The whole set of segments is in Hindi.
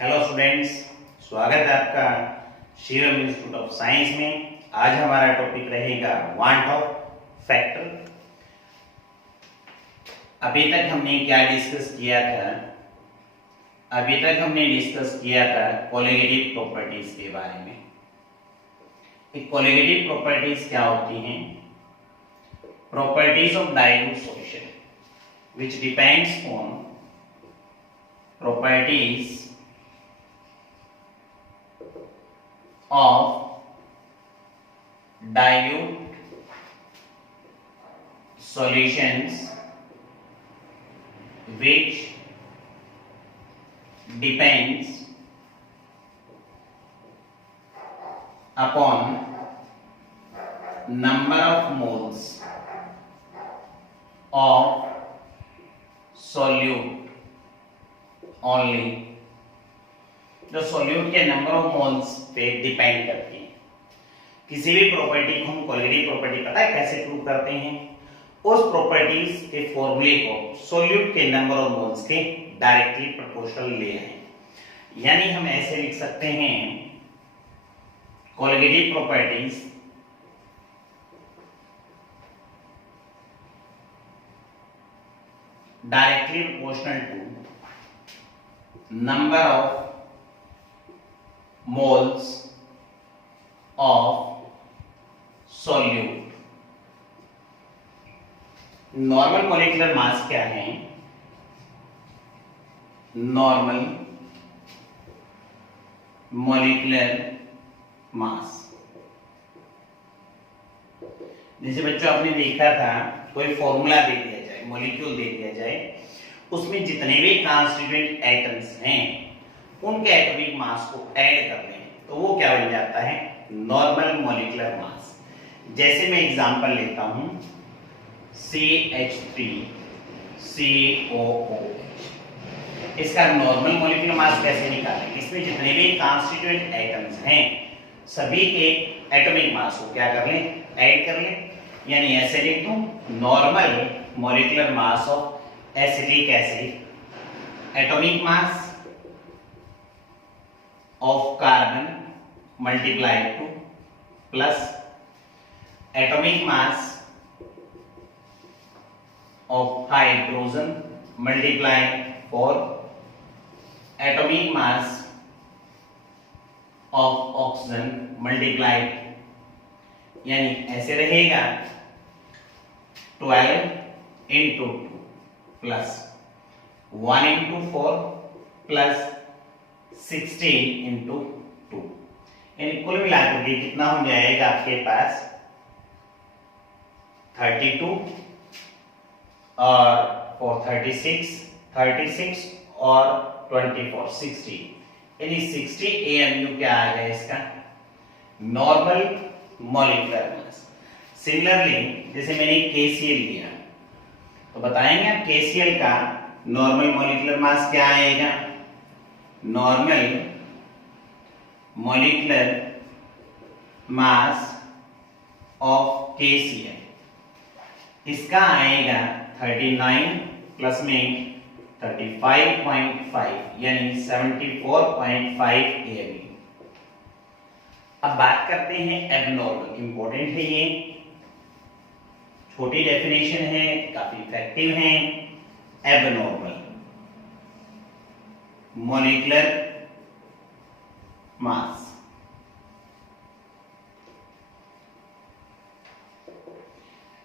हेलो स्टूडेंट्स, स्वागत है आपका शिवम इंस्टीट्यूट ऑफ साइंस में। आज हमारा टॉपिक रहेगा वांट ऑफ फैक्टर। अभी तक हमने क्या डिस्कस किया था? अभी तक हमने डिस्कस किया था कोलिगेटिव प्रॉपर्टीज के बारे में। कोलिगेटिव प्रॉपर्टीज क्या होती हैं? Properties of dilute solution which depends on properties of dilute solutions which depends upon number of moles of solute only। जो सॉल्यूट के नंबर ऑफ मोल्स पे डिपेंड करती है। किसी भी प्रॉपर्टी को हम कोलिगेटिव प्रॉपर्टी पता है कैसे प्रूव करते हैं? उस प्रॉपर्टीज के फॉर्मूले को सॉल्यूट के नंबर ऑफ मोल्स के डायरेक्टली प्रोपोर्शनल ले आए। यानी हम ऐसे लिख सकते हैं colligative properties directly proportional to number of moles of solute। Normal molecular mass क्या है? नॉर्मल मॉलिक्यूलर मास, जैसे बच्चों आपने देखा था कोई फॉर्मूला दे दिया जाए, मॉलिक्यूल दे दिया जाए, उसमें जितने भी कांस्टिट्यूएंट एटम्स हैं उनके एटॉमिक मास को ऐड कर लें तो वो क्या बन जाता है? नॉर्मल मॉलिक्यूलर मास। जैसे मैं एग्जांपल लेता हूं CH3COOH, इसका नॉर्मल मॉलिक्यूलर मास कैसे निकालें? इसमें जितने भी कांस्टिट्यूएंट एटम्स हैं सभी के एटॉमिक मास को क्या कर लें? ऐड कर लें। यानी ऐसे लिख दूं normal molecular mass of acetic acid, atomic mass of carbon multiplied to plus atomic mass of hydrogen multiplied for atomic mass of oxygen multiplied। यानी ऐसे रहेगा 12 into 2 plus 1 into 4 plus 16 into 2। यानी कुल मिलाकर के कितना हो जाएगा आपके पास? 32 और 4 36 और 24 60। यानी 60 AMU क्या आ गया इसका? नॉर्मल मॉलिक्यूलर मास। सिमिलरली जैसे मैंने KCl लिया तो बताएंगे आप KCl का नॉर्मल मॉलिक्यूलर मास क्या आएगा? Normal molecular mass of KCl इसका आएगा 39 प्लस में 35.5 यानी 74.5 AMU। अब बात करते हैं एबनॉर्मल। इंपॉर्टेंट है ये, छोटी डेफिनेशन है, काफी इफेक्टिव है। एबनॉर्मल मॉलिक्यूलर मास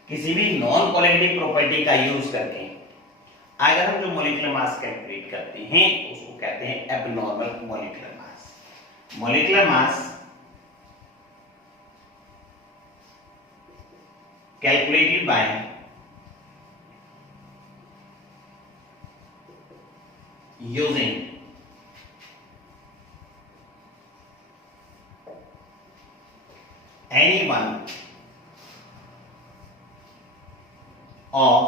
किसी भी नॉन कोलिगेटिव प्रॉपर्टी का यूज करके अगर हम जो मॉलिक्यूलर मास कैलकुलेट करते हैं उसको कहते हैं abnormal molecular mass. Molecular mass calculated by using any one of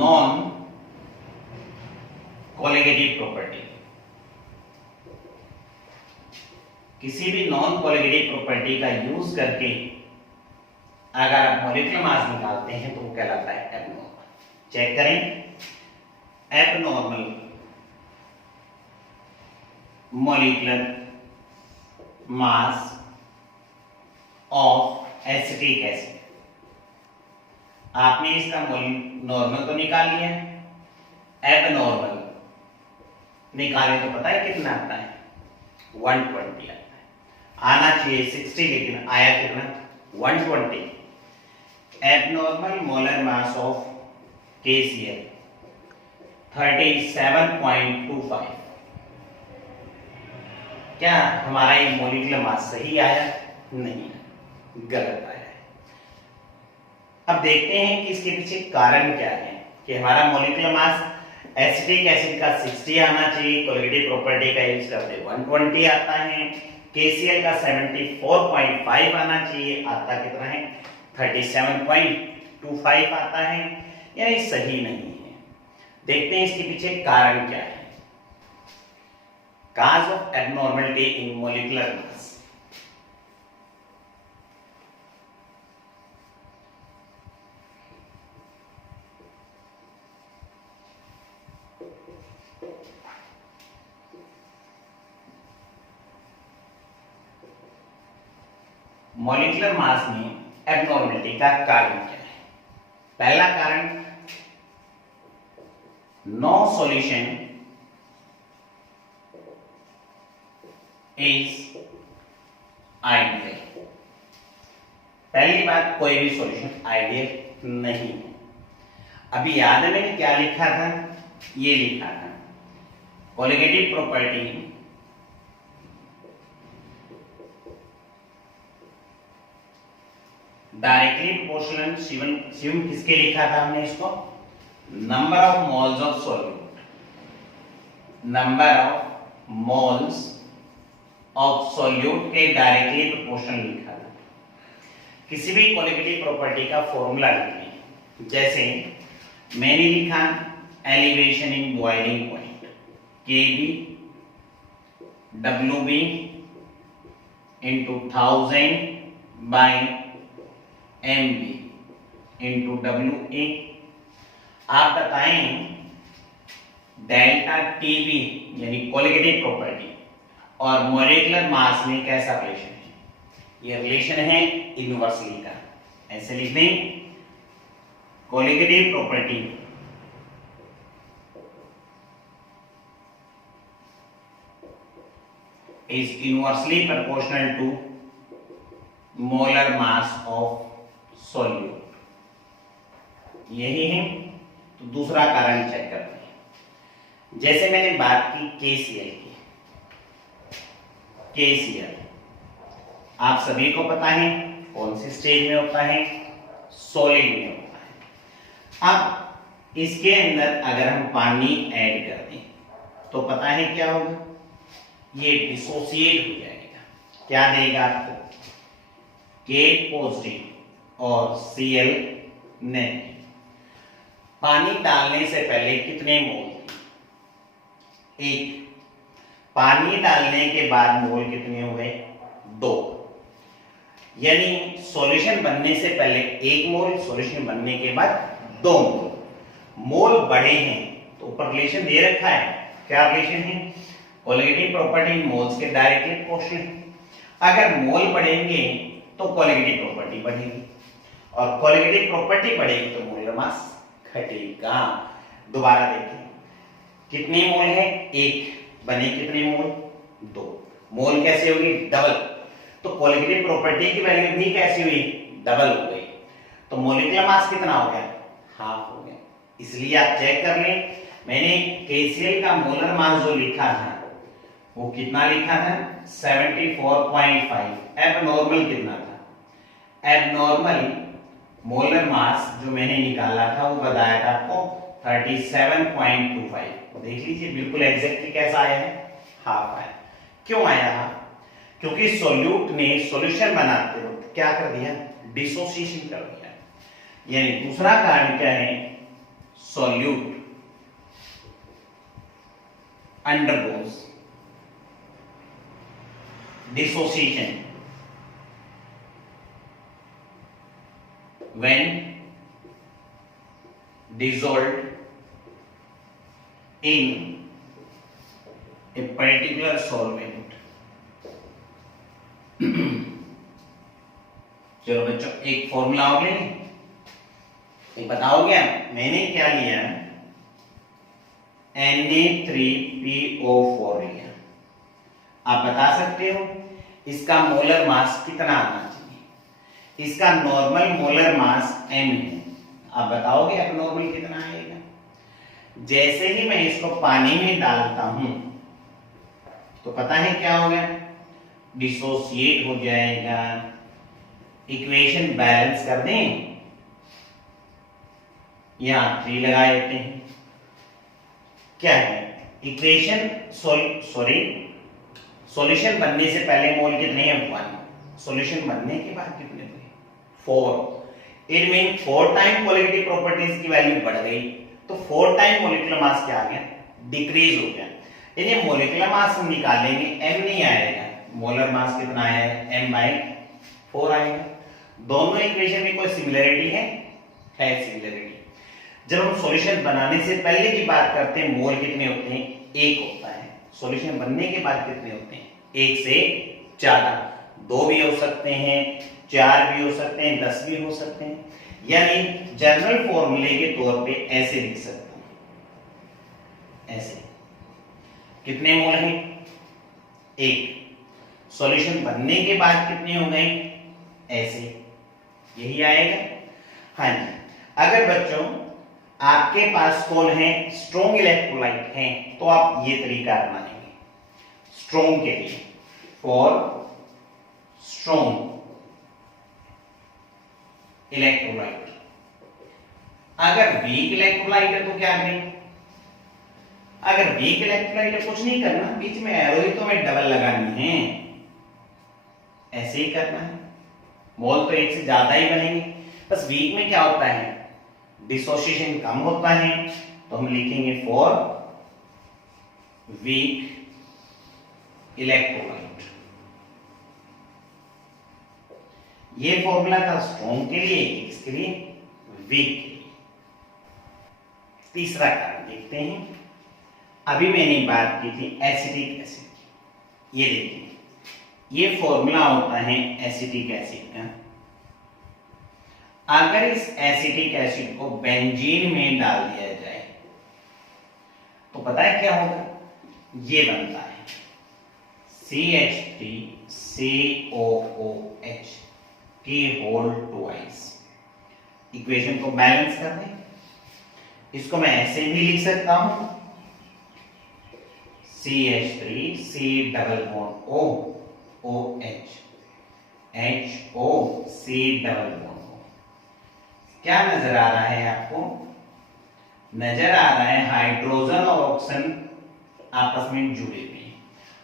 non colligative property. किसी भी नॉन कोलिगेटिव प्रॉपर्टी का यूज करके अगर आप मॉलिक्यूलर मास निकालते हैं तो वो कहलाता है एबनॉर्मल। चेक करें, abnormal molecular mass of acetic acid. आपने इसका नॉर्मल तो निकाल लिया, एबनॉर्मल निकाले तो पता है कितना आता है, 120 आता है। आना चाहिए 60 लेकिन आया कितना, 120। Abnormal molar mass of KCl 37.25। क्या हमारा ये मोलिकुलर मास सही आया? नहीं, गलत आया है। अब देखते हैं कि इसके पीछे कारण क्या है कि हमारा मोलिकुलर मास एसिटिक एसिड का 60 आना चाहिए, कोलिगेटिव प्रॉपर्टी का यूज करते 120 आता है, KCl का 74.5 आना चाहिए, आता कितना है 37.25 आता है, यानी सही नहीं है। देखते हैं इसके पीछे कारण क्या है। Cause of abnormality in molecular mass। Molecular mass में एबनॉर्मलिटी का कारण क्या है? पहला कारण, नो सॉल्यूशन इज आइडियल। पहली बात, कोई भी सॉल्यूशन आइडियल नहीं है। अभी याद है मैंने क्या लिखा था? ये लिखा था colligative property directly proportional, Shivam किसके लिखा था हमने इसको? Number of moles of solute, number of moles of solute के डायरेक्टली प्रोपोर्शनल लिखा था। किसी भी कोलिगेटिव प्रॉपर्टी का फॉर्मूला लिखने, जैसे मैंने लिखा elevation in boiling point, Kb Wb into 1000 by Mb into Wa। आप बताएं डेल्टा Tb यानी कोलिगेटिव प्रॉपर्टी और मॉलिक्यूलर मास में कैसा रिलेशन है? ये रिलेशन है इनवर्सली का। ऐसे लिख दें, colligative property is inversely proportional to molar mass of solute। यही है। तो दूसरा कारण चेक करते हैं। जैसे मैंने बात की KCl की, KCl आप सभी को पता है कौन सी स्टेज में होता है? सॉलिड में होता है। अब इसके अंदर अगर हम पानी ऐड कर दें तो पता है क्या होगा? ये डिसोसिएट हो जाएगा। क्या देगा आपको? K पॉजिटिव और Cl नेगेटिव। पानी डालने से पहले कितने मोल थे? 1। पानी डालने के बाद मोल कितने हुए? 2। यानी सॉल्यूशन बनने से पहले 1 मोल, सॉल्यूशन बनने के बाद 2 मोल। मोल बढ़े हैं तो ऊपर रिलेशन दे रखा है। क्या रिलेशन है? कोलिगेटिव प्रॉपर्टी मोल्स के डायरेक्टली प्रोपोर्शनल। अगर मोल बढ़ेंगे तो कोलिगेटिव प्रॉपर्टी बढ़ेगी, और कोलिगेटिव प्रॉपर्टी बढ़ेगी तो मोलर मास घटेगा। दोबारा देखें, कितने मोल है? 1, बने कितने मोल? 2। मोल कैसे होगी? डबल। तो कोलिगेटिव प्रॉपर्टी की वैल्यू भी कैसी हुई? डबल हो गई। तो मोलिकुलर मास कितना हो गया? हाफ हो गया। इसलिए आप चेक कर लें, मैंने KCl का मोलर मास जो लिखा था वो कितना लिखा था? 74.5। एबनॉर्मल कितना था? एबनॉर्मल मोलर मास जो मैंने निकाला था वो बताया था आपको 37.25। देख लीजिए बिल्कुल एग्जैक्टली कैसा आया है? हाफ आया। क्यों आया हाफ? क्योंकि सॉल्यूट ने सॉल्यूशन बनाते वक्त क्या कर दिया? डिसोसिएशन कर दिया। यानी दूसरा कारण क्या है? Solute undergoes dissociation when dissolved in a particular solvent. चलो बच्चों एक फॉर्मूला हो गया, एक बताओगे मैंने क्या लिया, Na3PO4 लिया। आप बता सकते हो इसका मोलर मास कितना आना चाहिए, इसका नॉर्मल मोलर मास m है, आप बताओगे अब नॉर्मल कितना आएगा। जैसे ही मैं इसको पानी में डालता हूं तो पता है क्या होगा, डिसोसिएट हो जाएगा। इक्वेशन बैलेंस कर दें, यहां 3 लगा देते हैं। क्या है इक्वेशन, सॉल्यूशन बनने से पहले मोल कितने हैं 1, सॉल्यूशन बनने के बाद कितने हुए 4। It mean 4 time politic properties की वैल्यू बढ़ गई, तो 4 टाइम मोलिकुलर मास क्या आ गया, डिक्रीज हो गया। यदि मोलिकुलर मास हम निकालेंगे m नहीं आएगा, मोलर मास कितना आया m/4 आएगा। दोनों इक्वेशन में कोई सिमिलरिटी है सिमिलरिटी। जब हम सॉल्यूशन बनाने से पहले की बात करते हैं मोल कितने होते हैं 1 होता है, सॉल्यूशन बनने के बाद कितने होते हैं 1 से ज्यादा, 2 भी हो सकते हैं, 4 भी हो सकते हैं, 10 भी हो सकते हैं। यानी जनरल फॉर्मूले के तौर पे ऐसे लिख सकता हूं, ऐसे कितने मोल हैं 1, सॉल्यूशन बनने के बाद कितने हो गए ऐसे, यही आएगा। हाँ जी, अगर बच्चों आपके पास कौन है स्ट्रॉन्ग इलेक्ट्रोलाइट है तो आप ये तरीका अपनाएंगे स्ट्रॉन्ग के लिए, फॉर स्ट्रॉन्ग इलेक्ट्रोलाइट। अगर वीक इलेक्ट्रोलाइट है तो क्या करें, अगर वीक इलेक्ट्रोलाइट है कुछ नहीं करना, बीच में एरो ही तो हमें डबल लगानी है, ऐसे ही करना है, मोल तो 1 से ज्यादा ही बनेंगे। बस वीक में क्या होता है डिसोसिएशन कम होता है, तो हम लिखेंगे फॉर वीक इलेक्ट्रोलाइट। ये फॉर्मूला था स्ट्रॉन्ग के लिए, इसके लिए वीक के लिए। तीसरा कारण देखते हैं, अभी मैंने बात की थी एसिटिक एसिड की, ये देखिए ये फॉर्मूला होता है एसिटिक एसिड का। अगर इस एसिटिक एसिड को बेंजीन में डाल दिया जाए तो पता है क्या होगा, ये बनता है CH3COOH की होल ट्वाइस। इक्वेशन को बैलेंस कर दें, इसको मैं ऐसे भी लिख सकता हूं CH3C≡OOH HOC≡, क्या नजर आ रहा है आपको, नजर आ रहा है हाइड्रोजन और ऑक्सीजन आपस में जुड़े हुए हैं।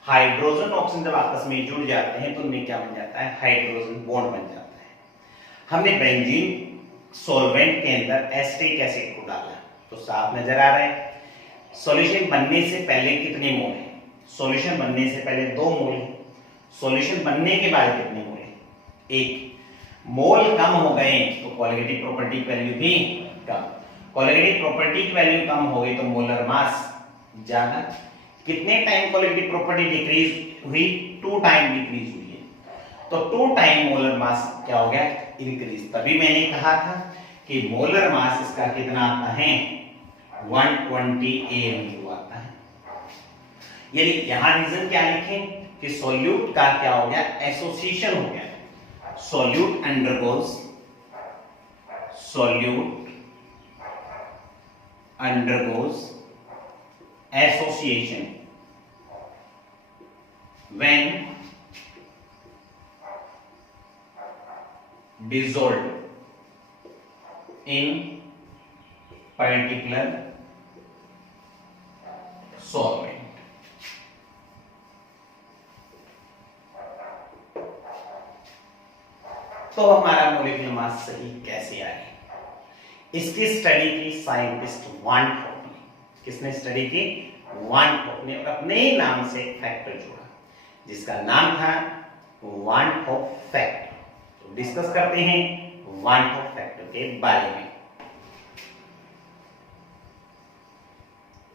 हाइड्रोजन ऑक्सीजन जब आपस में जुड़ जाते हैं तो उनमें क्या बन जाता है हाइड्रोजन बॉन्ड बन जाता है। हमने बेंजीन सॉल्वेंट के अंदर एसिटिक एसिड को डाला तो साफ नजर आ रहा है। सॉल्यूशन बनने से पहले कितने मोल है, सॉल्यूशन बनने से पहले 2 मोल है, सॉल्यूशन बनने के बाद कितने मोल है 1। मोल कम हो गए तो कोलिगेटिव प्रॉपर्टी की वैल्यू भी कम, कोलिगेटिव प्रॉपर्टी की वैल्यू कम हो गई तो मोलर मास ज्यादा। कितने टाइम कोलिगेटिव प्रॉपर्टी डिक्रीज हुई, 2 टाइम डिक्रीज हुई है, तो 2 टाइम मोलर मास क्या हो गया इंक्रीज। तभी मैंने कहा था कि मोलर मास इसका कितना आता है 120 AMU आता है। यानी यहां रीजन क्या लिखें कि सॉल्यूट का क्या हो गया एसोसिएशन हो गया, solute undergoes association when dissolved in particular solvent। तो हमारा मॉलिक्यूलर मास सही कैसे आए, इसकी स्टडी की साइंटिस्ट वान थॉप ने। किसने स्टडी की, वान थॉप ने, और अपने ही नाम से एक फैक्टर जोड़ा जिसका नाम था वान थॉप फैक्टर। तो डिस्कस करते हैं वान थॉप फैक्टर के बारे में।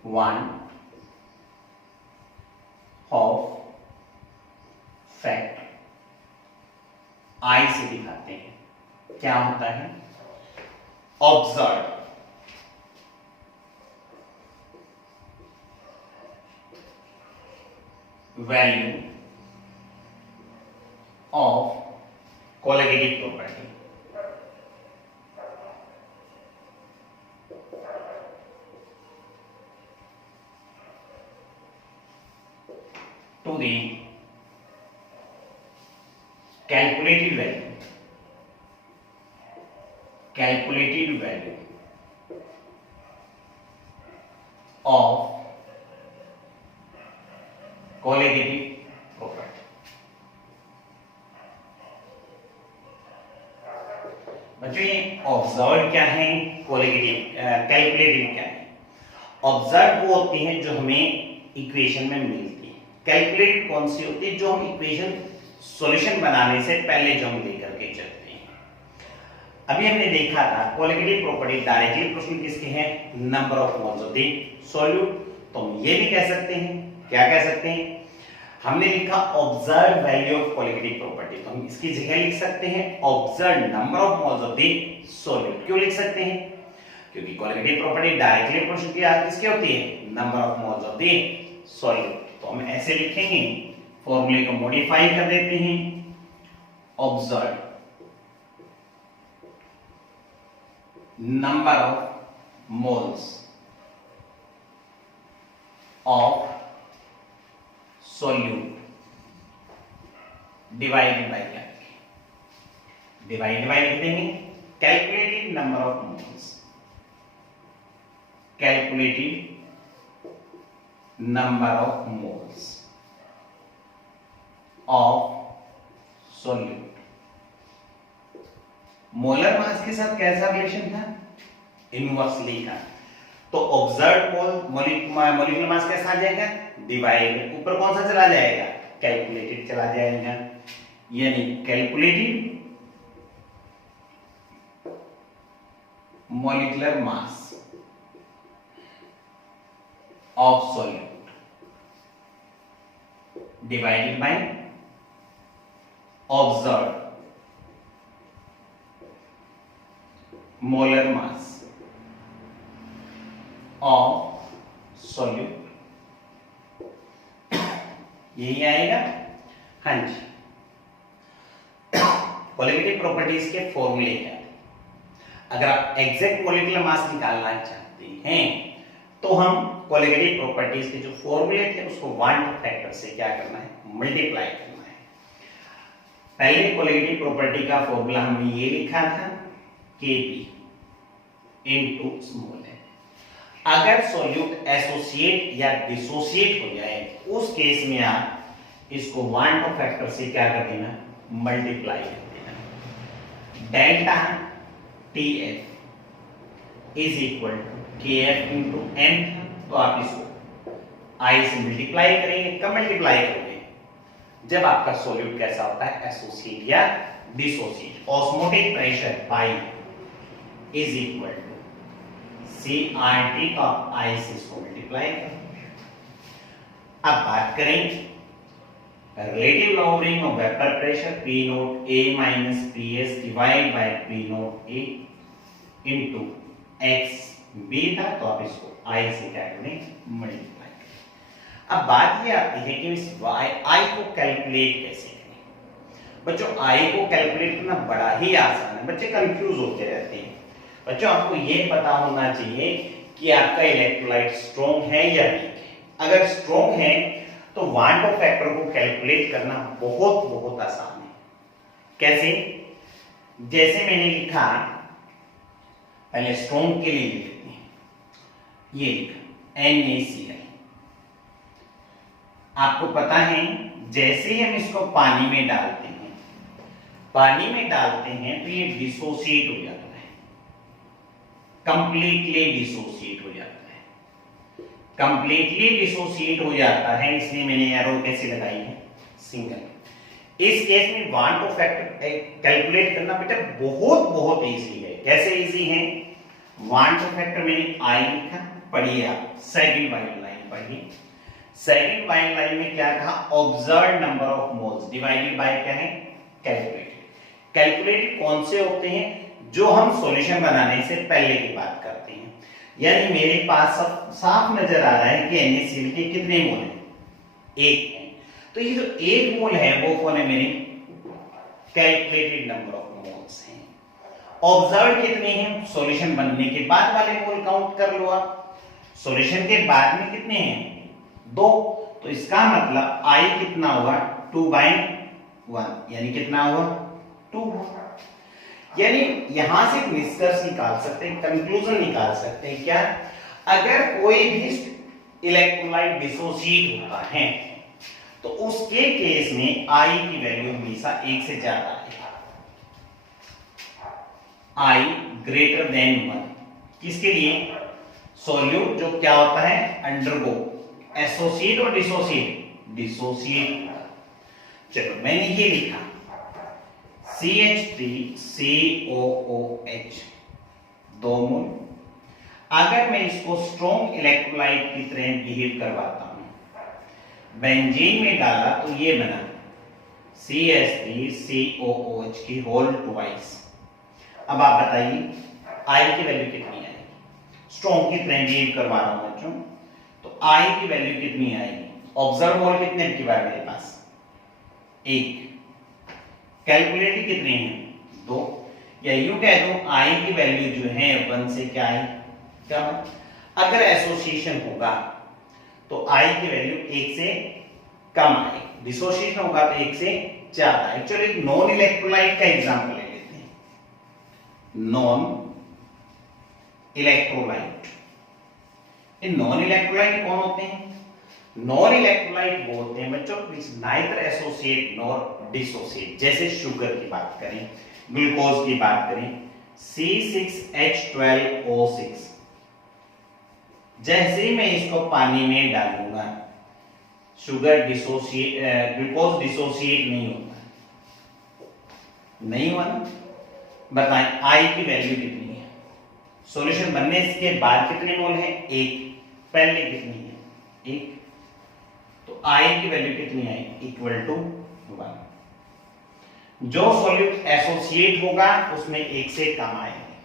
वान फैक्टर आई से दिखाते हैं, क्या होता है? Observe value of colligative property to the calculated value of colligative property। बच्चों ये ऑब्जर्व क्या है, कोलिगेटिव कैलकुलेटेड क्या है? ऑब्जर्व वो होती है जो हमें इक्वेशन में मिलती है, कैलकुलेटेड कौन सी होती है? जो हम इक्वेशन सॉल्यूशन बनाने से पहले जो हम लेकर के चलते हैं। अभी हमने देखा था कोलिगेटिव प्रॉपर्टी डायरेक्टली प्रश्न किसके हैं? Number of moles of the solute. तो हम ये भी कह सकते हैं, क्या कह सकते हैं? हमने लिखा observe value of colligative property, तो हम इसकी जगह लिख सकते हैं observe number of moles of the solute. क्यों लिख सकते हैं? क्योंकि कोलिगेटिव प्रॉपर्टी डायरेक्टली प्रश्न किसकी होती है? Number of moles of the solute. तो हम ऐसे लिखेंगे, फॉर्मूले को मॉडिफाई कर देते हैं, observe number of moles of solute divided by क्या? डिवाइड बाय लिखते हैं calculated number of moles, calculated number of moles of solute। Molar mass के साथ कैसा रिलेशन था? इनवर्सली का। तो ऑब्जर्व्ड मोलिकुलर मास कैसा आ जाएगा? डिवाइड, ऊपर कौन सा चला जाएगा? कैलकुलेटेड चला जाएगा, यानी calculated molecular mass of solute divided by observed molar mass of solute। यही आएगा। हाँ जी, कोलिगेटिव प्रॉपर्टीज के फॉर्मूले क्या है? अगर आप एग्जैक्ट मोलिकुलर मास निकालना चाहते हैं तो हम कोलिगेटिव प्रॉपर्टीज के जो फॉर्मूले थे उसको 1 फैक्टर से क्या करना है? मल्टीप्लाई करना है। पहले कोलिगेटिव प्रॉपर्टी का फॉर्मूला हमने ये लिखा था Kp इनटू स्मॉल है। अगर सॉल्यूट एसोसिएट या डिसोसिएट हो जाए उस केस में आप इसको 1 फैक्टर से क्या कर देना? मल्टीप्लाई कर देना। Delta TF is equal to KF into N था, तो आप इसको I से मल्टीप्लाई करेंगे। कब मल्टीप्लाई करोगे? जब आपका सॉल्यूट कैसा होता है? एसोसिएट या dissociate. Osmotic pressure pi is equal to CRT, तो आप I से इसको मल्टीप्लाई करोगे। अब बात करें relative lowering of vapour pressure P note A minus PS divide by P note A into X B था, तो आप इसको I से क्या करें? मल्टीप्लाई करें। अब बात ये आती है कि इस I को कैलकुलेट कैसे करें? बच्चों I को कैलकुलेट करना बड़ा ही आसान है, बच्चे कंफ्यूज होते रहते हैं। बच्चों आपको ये पता होना चाहिए कि आपका इलेक्ट्रोलाइट स्ट्रॉन्ग है या वीक है। अगर स्ट्रॉन्ग है तो 1 फैक्टर को कैलकुलेट करना बहुत बहुत आसान है। कैसे? जैसे मैंने लिखा, पहले स्ट्रॉन्ग के लिए लिखते हैं, ये लिखा NaCl। आपको पता है जैसे ही हम इसको पानी में डालते हैं तो ये डिसोसिएट हो जाता है, कंप्लीटली डिसोसिएट हो जाता है। कंप्लीटली डिसोसिएट हो जाता है, इसलिए मैंने एरो कैसे लगाई है? सिंगल। इस केस में 1 फैक्टर कैलकुलेट करना बेटा बहुत बहुत इजी है। कैसे इजी है? 1 फैक्टर मैंने I लिखा, पढ़िए आप, सेकंड वाली लाइन पढ़िए। सेकंड वाइल लाइन में क्या कहा, observe number of moles divided by क्या है, कैलकुलेटेड। कैलकुलेटेड कौन से होते हैं, जो हम सॉल्यूशन बनाने से पहले की बात करते हैं। यानी मेरे पास सब साफ नजर आ रहा है कि NaCl के कितने मोल हैं, एक है। तो ये जो एक मोल है वो कौन है, मेरे कैलकुलेटेड नंबर ऑफ मोल्स हैं। ऑब्जर्व कितने हैं, सॉल्यूशन बनने के बाद वाले मोल काउंट कर लो आप। सॉल्यूशन के बाद में कितने हैं, 2, तो इसका मतलब I कितना हुआ, 2/1, यानी कितना हुआ, 2। यानी यहां से एक निष्कर्ष निकाल सकते हैं, कंक्लूजन निकाल सकते हैं क्या, अगर कोई भी इलेक्ट्रोलाइट डिसोसिएट होता है तो उसके केस में I की वैल्यू हमेशा 1 से ज्यादा है, I ग्रेटर देन 1। किसके लिए, सॉल्यूट जो क्या होता है, अंडरगो एसोसिएट और डिसोसिएट। चलो मैंने ये लिखा CH3COOH 2 मोल। अगर मैं इसको स्ट्रॉन्ग इलेक्ट्रोलाइट की तरह बिहेव करवाता हूं, बेंजीन में डाला तो ये बना CH3COOH की होल ट्वाइस। अब आप बताइए I की वैल्यू कितनी आएगी, स्ट्रॉन्ग की तरह बिहेव करवा रहा हूं बच्चों, तो I की वैल्यू कितनी आएगी, ऑब्जर्व मोल कितने की बार मेरे पास, 1। कैलकुलेटेड कितने हैं, 2। या यूं कह दूं I की वैल्यू जो है 1 से क्या है, क्या। अगर एसोसिएशन होगा तो I की वैल्यू 1 से कम आएगी, डिसोसिएशन होगा तो 1 से ज्यादा। एक्चुअली नॉन इलेक्ट्रोलाइट का एग्जांपल ले लेते हैं, नॉन इलेक्ट्रोलाइट। ये नॉन इलेक्ट्रोलाइट कौन होते हैं, नॉन इलेक्ट्रोलाइट वो होते हैं बच्चों विच नाइदर एसोसिएट नॉर डिसोसिएट। जैसे शुगर की बात करें, ग्लूकोज की बात करें, C6H12O6, जैसे ही मैं इसको पानी में डालूंगा शुगर डिसोसिएट, ग्लूकोज डिसोसिएट नहीं होता, नहीं हुआ ना। बताएं I की वैल्यू कितनी है, सॉल्यूशन बनने के बाद कितने मोल है, 1। पहले कितनी है, 1। तो I की वैल्यू कितनी आएगी, इक्वल टू 1। जो सॉल्यूट एसोसिएट होगा उसमें 1 से कम आएंगे,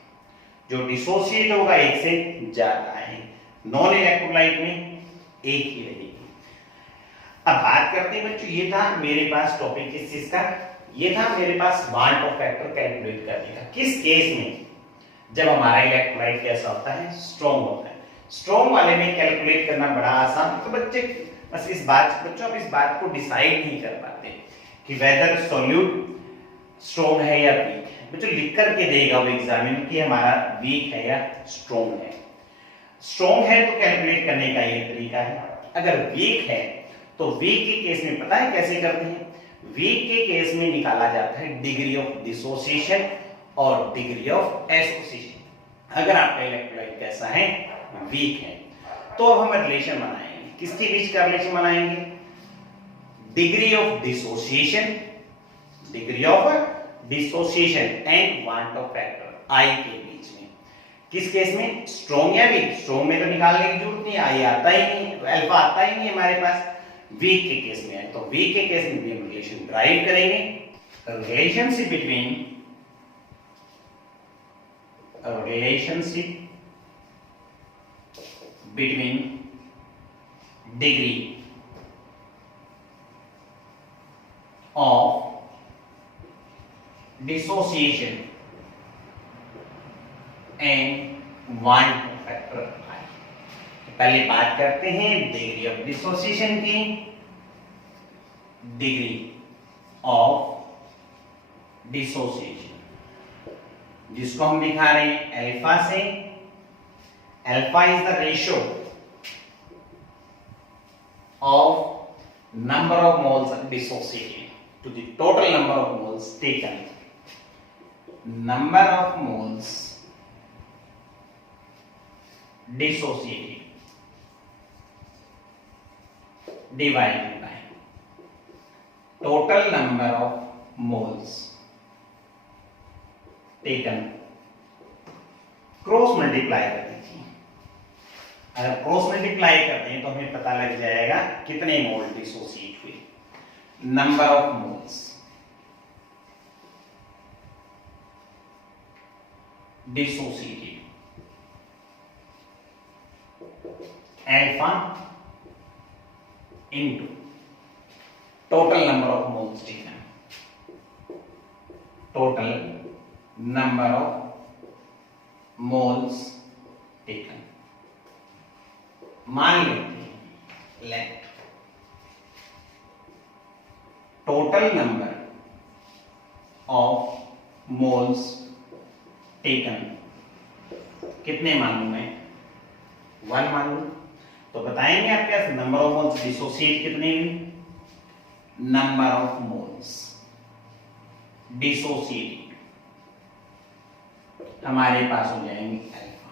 जो डिसोसिएट होगा 1 से ज्यादा आएंगे। नॉन इलेक्ट्रोलाइट में 1 ही रहेगी। अब बात करते हैं बच्चों, ये था मेरे पास टॉपिक किस चीज का, ये था मेरे पास वांट ऑफ फैक्टर कैलकुलेट करने का। किस केस में, जब हमारा इलेक्ट्रोलाइट कैसा होता है, स्ट्रॉन्ग होता है। स्ट्रॉन्ग वाले में कैलकुलेट करना बड़ा आसान। तो बच्चे बस इस बात, बच्चों आप इस बात को डिसाइड नहीं कर पाते कि वेदर सॉल्यूट स्ट्रॉन्ग है या वीक है। बच्चों लिख करके देगा वो एग्जामिनर कि हमारा वीक है या स्ट्रॉन्ग है। स्ट्रॉन्ग है तो कैलकुलेट करने का ये तरीका है। अगर वीक है तो वीक के केस में पता है कैसे करते हैं, वीक के केस में निकाला जाता है डिग्री ऑफ डिसोसिएशन और डिग्री ऑफ एसोसिएशन। अगर आपका इलेक्ट्रोलाइट कैसा है, वीक है, तो अब हम रिलेशन बनाएंगे। किसके बीच का रिलेशन बनाएंगे, degree of dissociation, degree of dissociation and want of factor I के बीच में। किस केस में, स्ट्रॉन्ग या वीक। स्ट्रॉन्ग में तो निकालने की जरूरत नहीं, I आता ही नहीं, तो अल्फा आता ही नहीं हमारे पास। वीक के केस में है, तो वीक के केस में भी हम रिलेशन ड्राइव करेंगे। Relationship between degree of dissociation and van't factor I। पहले बात करते हैं डिग्री ऑफ डिसोसिएशन की। डिग्री ऑफ डिसोसिएशन जिसको हम दिखा रहे हैं अल्फा से। Alpha is the ratio of number of moles dissociated to the total number of moles taken. Number of moles dissociated divided by total number of moles taken, cross multiply कर दीजिए। अगर क्रॉस मल्टीप्लाई करते हैं तो हमें पता लग जाएगा कितने मोल डिसोसिएट हुए, number of moles dissociated, alpha into total number of moles taken, total number of moles taken. मान लेते हैं let total number of moles taken, कितने मानूं मैं, 1 मानूं, तो बताएंगे आपके नंबर ऑफ मोल्स डिसोसिएट कितने हुए, नंबर ऑफ मोल्स डिसोसिएटेड हमारे पास हो जाएंगे अल्फा।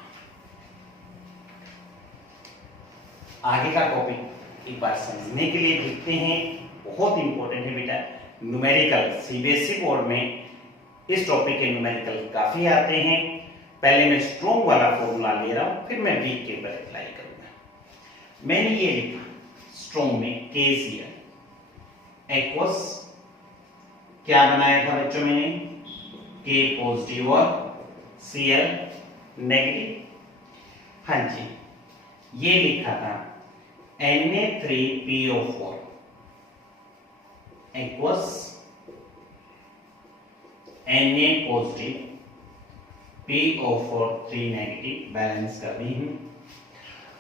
आगे का टॉपिक एक बार समझने के लिए देखते हैं, बहुत इंपॉर्टेंट है बेटा। न्यूमेरिकल सीबीएसई बोर्ड में इस टॉपिक के न्यूमेरिकल काफी आते हैं। पहले मैं स्ट्रॉन्ग वाला फॉर्मूला ले रहा हूं, फिर मैं वीक के ऊपर अप्लाई करूंगा। मैंने ये लिखा स्ट्रॉन्ग में KCl एक्वस, क्या बनाया था बच्चों मैंने, K पॉजिटिव और Cl नेगेटिव। हाँ जी, ये लिखा था Na3PO4 aqueous Na positive PO4 3 negative, balance कर दी हूं।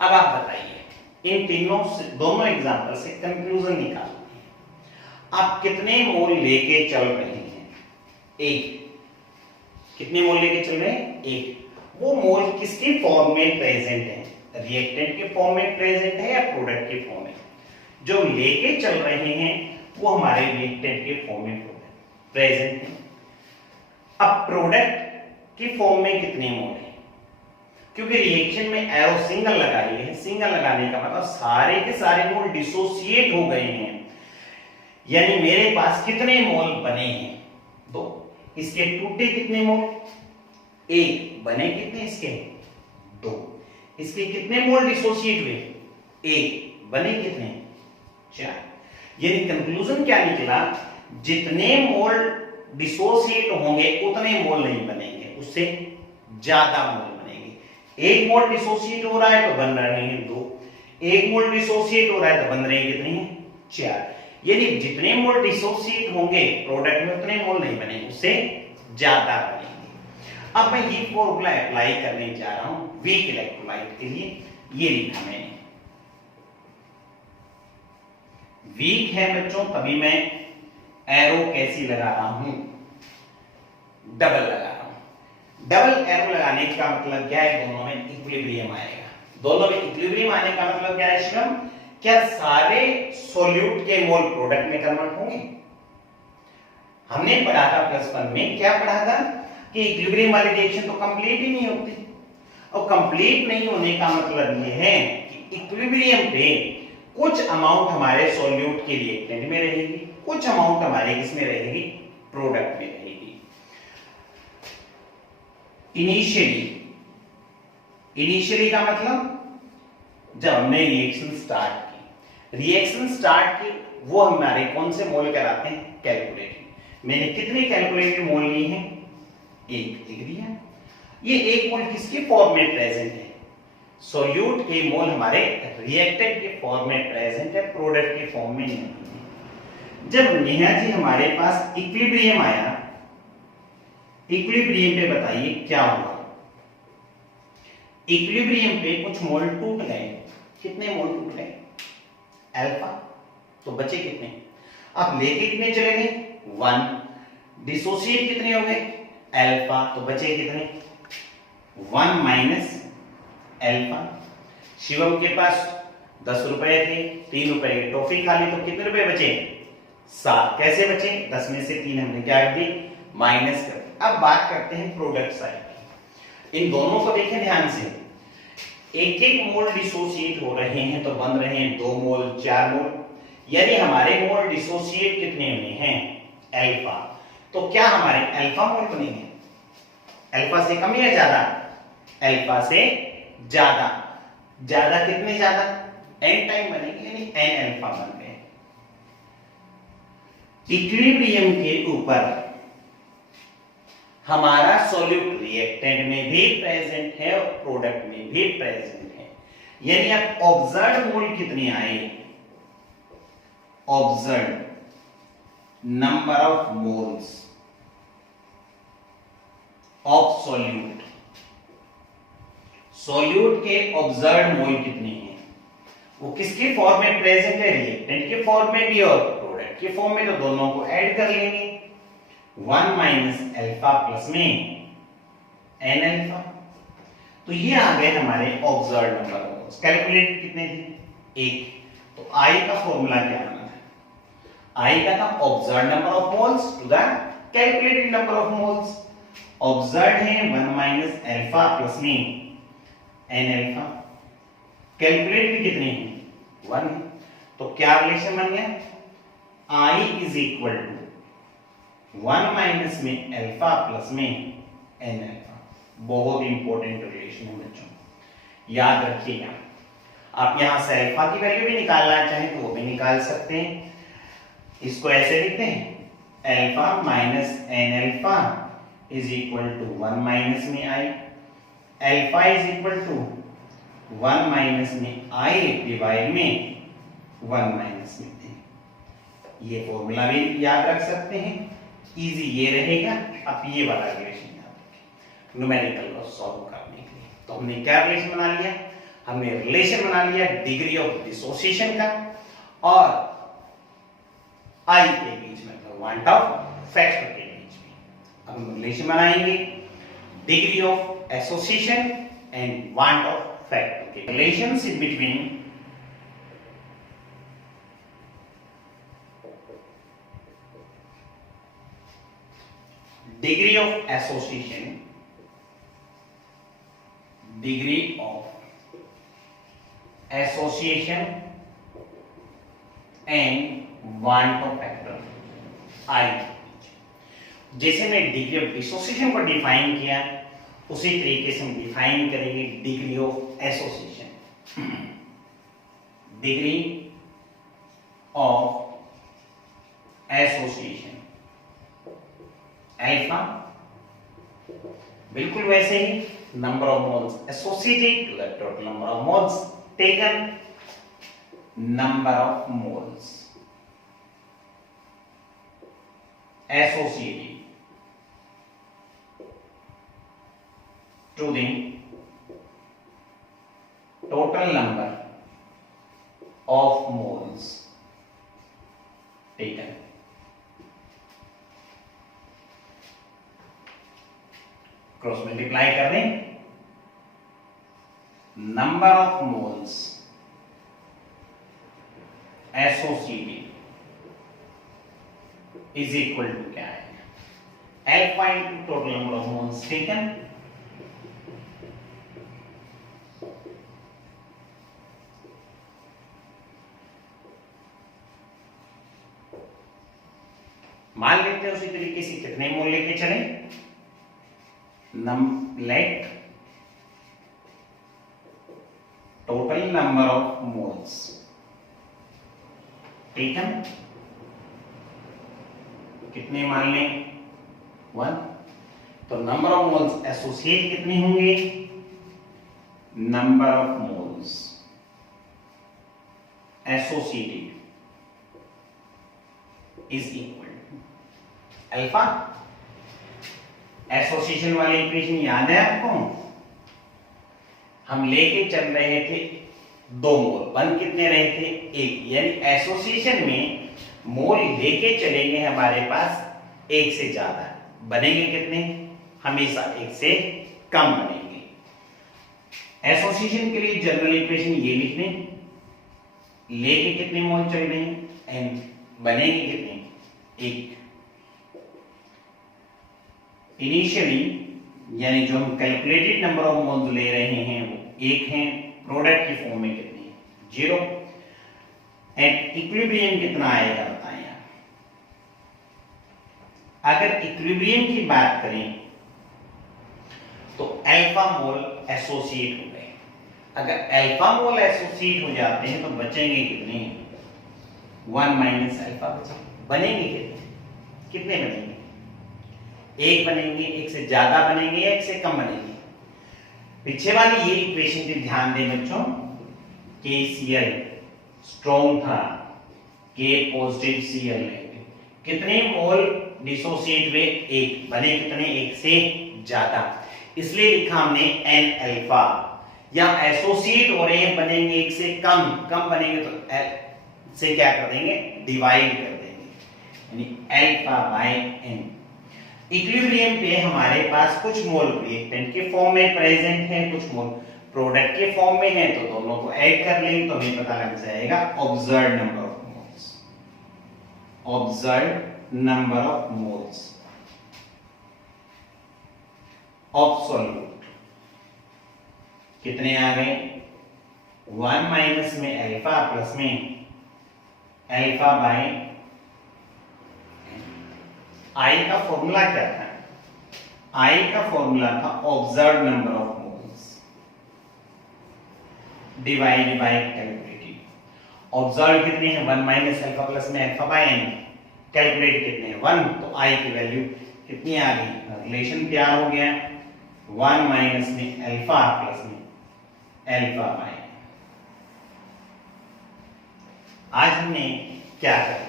अब आप बताइए इन तीनों से, दोनों एग्जांपल से कंक्लूजन निकालते हैं। आप कितने मोल लेके चल रहे हैं, एक। कितने मोल लेके चल रहे हैं, एक। वो मोल किसके फॉर्म में प्रेजेंट है, रिएक्टेंट के फॉर्म में प्रेजेंट है या प्रोडक्ट के फॉर्म में। जो लेके चल रहे हैं वो हमारे रिएक्टेंट के फॉर्म में प्रेजेंट है। अब प्रोडक्ट की फॉर्म में कितने मोल है, क्योंकि रिएक्शन में एरो सिंगल लगाई है, सिंगल लगाने का मतलब सारे के सारे मोल डिसोसिएट हो गए हैं, यानी मेरे पास कितने मोल बने हैं, 2। इसके टूटे कितने मोल, 1। बने कितने इसके, 2। इसके कितने मोल डिसोसिएट हुए, 1। बने कितने, 4। यानी कंक्लूजन क्या निकला, जितने मोल डिसोसिएट होंगे उतने मोल नहीं बनेंगे, उससे ज्यादा मोल बनेंगे। 1 मोल डिसोसिएट हो रहा है तो बन रहे हैं 2, 1 मोल डिसोसिएट हो रहा है तो बन रहे हैं कितने हैं, 4। यानी जितने मोल डिसोसिएट होंगे प्रोडक्ट में उतने मोल नहीं बनेंगे, उससे ज्यादा बनेंगे। अब मैं ये फॉर्मूला अप्लाई करने जा रहा हूं वीक इलेक्ट्रोलाइट के लिए। ये लिखा मैंने, वीक है बच्चों, तभी मैं एरो कैसी लगा रहा हूं, डबल लगा रहा हूं। डबल एरो लगाने का मतलब क्या है, दोनों में इक्विलिब्रियम आएगा। दोनों में इक्विलिब्रियम आने का मतलब क्या है शिवम, क्या सारे सॉल्यूट के मोल प्रोडक्ट में कन्वर्ट होंगे। हमने पढ़ा था +1 में, क्या पढ़ा था कि इक्विलिब्रियम वाली रिएक्शन तो कंप्लीट ही नहीं होती, और कंप्लीट नहीं होने का मतलब यह है कि इक्विलिब्रियम पे कुछ अमाउंट हमारे सॉल्यूट के रिएक्टेंट में रहेगी, कुछ अमाउंट हमारे किसमें रहेगी, प्रोडक्ट में रहेगी। इनिशियली का मतलब जब हमने रिएक्शन स्टार्ट की, वो हमारे कौन से मोल कहलाते हैं, कैलकुलेटेड। मैंने कितने कैलकुलेटेड मोल लिए हैं, 1 लिख दिया। ये 1 मोल किसके फॉर्म में प्रेजेंट है, सॉल्यूट के मोल हमारे रिएक्टेंट के फॉर्म में प्रेजेंट है, प्रोडक्ट के फॉर्म में नहीं है। जब नेहा जी हमारे पास इक्विलिब्रियम आया, इक्विलिब्रियम पे बताइए क्या हुआ, इक्विलिब्रियम पे कुछ मोल टूट गए। कितने मोल टूट गए, अल्फा, तो बचे कितने, अब लेके कितने चले गए, 1। डिसोसिएट कितने हो गए, अल्फा, तो बचे कितने, 1 माइनस अल्फा। शिवम के पास 10 रुपए थे, 3 रुपए की टॉफी खा ली, तो कितने रुपए बचे, 7। कैसे बचे, 10 में से 3 हमने क्या कर दी, माइनस कर दी। अब बात करते हैं प्रोडक्ट साइड की। इन दोनों को देखें ध्यान से, एक एक मोल डिसोसिएट हो रहे हैं तो बन रहे हैं 2 मोल 4 मोल, यानी हमारे मोल डिसोसिएट कितने हुए हैं, अल्फा। तो क्या हमारे अल्फा मोल बनेंगे, अल्फा से कम या ज्यादा, अल्फा से ज्यादा। ज्यादा कितने ज्यादा, n टाइम बनेंगे यानी n अल्फा बन गए। इक्विलिब्रियम के ऊपर हमारा सॉल्यूट रिएक्टेंट में भी प्रेजेंट है और प्रोडक्ट में भी प्रेजेंट है, यानी अब ऑब्जर्व्ड मोल कितने आए, observed number of moles of solute, solute के ऑब्जर्व्ड मोल कितने हैं, वो किसके फॉर्म में प्रेजेंट है, रिएक्टेंट के फॉर्म में भी और प्रोडक्ट के फॉर्म में, तो दोनों को ऐड कर लेंगे 1 माइनस अल्फा प्लस में n अल्फा। तो ये आ गए हमारे observed number of moles. Calculated कितने थे, 1। तो I का फॉर्मूला क्या आना था, I का था observed number of moles to the calculated number of moles. Observed है 1 माइनस अल्फा प्लस में n अल्फा, कैलकुलेटेड कितने हैं 1, तो क्या रिलेशन बन गया, I is equal to 1 minus में अल्फा प्लस में n अल्फा। बहुत इंपॉर्टेंट रिलेशन है बच्चों, याद रखिएगा। आप यहां से अल्फा की वैल्यू भी निकालना चाहें तो वो भी निकाल सकते हैं। इसको ऐसे लिखते हैं, alpha minus n alpha is equal to 1 minus में I, alpha is equal to 1 minus में I डिवाइड में 1 माइनस में n। ये फॉर्मूला भी याद रख सकते हैं, इजी ये रहेगा। अब ये वाला रिलेशन याद रखें न्यूमेरिकल को सॉल्व करने के लिए। तो हमने क्या रिलेशन बना लिया, हमने रिलेशन बना लिया डिग्री ऑफ डिसोसिएशन का और I के बीच में, मतलब वांट ऑफ फैक्टर के बीच में। अब हम रिलेशन बनाएंगे degree of association and want of factor के। Relationship between degree of association, degree of association and want of factor I। जैसे मैं डिग्री ऑफ डिसोसिएशन को डिफाइन किया उसी तरीके से हम डिफाइन करेंगे degree of association. Degree of association alpha, बिल्कुल वैसे ही number of moles associated to the total number of moles taken, number of moles associated to the total number of moles taken. Cross multiply कर दें, number of moles associated is equal to क्या है, alpha into total number of moles taken मान लेते हैं उसी तरीके से कितने मोल लेके चले, let total number of moles taken, कितने मान लें 1, तो नंबर ऑफ मोल्स एसोसिएट कितने होंगे, number of moles associated is equal to alpha. Association वाली इक्वेशन याद है आपको, हम लेके चल रहे थे 2 मोल, बन कितने रहे थे 1, यानी एसोसिएशन में मोल लेके चलेंगे हमारे पास 1 से ज्यादा, बनेंगे कितने, हमेशा 1 से कम बनेंगे। एसोसिएशन के लिए जनरल इक्वेशन ये लिख दें, लेके कितने मोल चल रहे हैं n, बनेंगे कितने 1। इनिशियली यानी जो हम कैलकुलेटेड नंबर ऑफ मोल्स ले रहे हैं वो 1 है, प्रोडक्ट की फॉर्म में कितनी है 0। एट इक्विलिब्रियम कितना आएगा बताएं आप। अगर इक्विलिब्रियम की बात करें तो अल्फा मोल एसोसिएट हो गए, अगर अल्फा मोल एसोसिएट हो जाते हैं तो बचेंगे कितने? 1 माइनस अल्फा बनेंगे कितने बनेंगे? एक बनेंगे, एक से ज्यादा बनेंगे या एक से कम बनेंगे? पीछे वाली ये इक्वेशन पे ध्यान दें बच्चों, KCl स्ट्रॉन्ग था, K पॉजिटिव Cl नेगेटिव, कितने मोल डिसोसिएट हुए? एक बने, कितने? एक से ज्यादा, इसलिए लिखा हमने N अल्फा। या एसोसिएट हो रहे हैं, बनेंगे एक से कम, कम बनेंगे तो L से क्या कर देंगे? डिवाइड कर देंगे, यानी अल्फा बाय N। इक्विलिब्रियम पे हमारे पास कुछ मोल रिएक्टेंट के फॉर्म में प्रेजेंट है, कुछ मोल प्रोडक्ट के फॉर्म में है, तो दोनों को ऐड कर लेंगे तो हमें पता लग जाएगा observed number of moles. Observed number of moles of solute कितने आ गए? 1 माइनस में अल्फा प्लस में अल्फा बाय I का फॉर्मूला क्या था? I का फॉर्मूला था observed number of moles divide by calculated. Observe कितने हैं? 1 माइनस अल्फा प्लस में अल्फा बाय n। कैलकुलेट कितने हैं? 1, तो I की वैल्यू कितनी आ गई? रिलेशन तैयार हो गया, 1 माइनस में अल्फा प्लस में अल्फा बाय। आज हमने क्या कर लिया?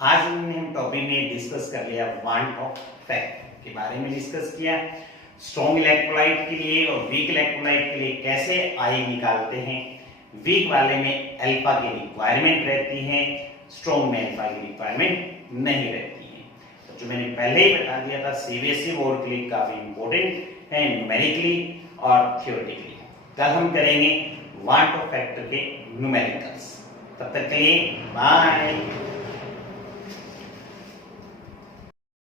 आज हमने टॉपिक में डिस्कस कर लिया वांट ऑफ फैक्टर के बारे में डिस्कस किया। स्ट्रॉन्ग इलेक्ट्रोलाइट के लिए और वीक इलेक्ट्रोलाइट के लिए कैसे आई निकालते हैं। वीक वाले में अल्फा की रिक्वायरमेंट रहती है, स्ट्रॉन्ग में अल्फा की रिक्वायरमेंट नहीं रहती है। तो जो मैंने पहले ही बता दिया था, सीबीएसई बोर्ड के लिए काफी इंपॉर्टेंट है न्यूमेरिकली और थियोरेटिकली। कल हम करेंगे वांट ऑफ फैक्टर के न्यूमेरिकल्स। तब तक के लिए बाय।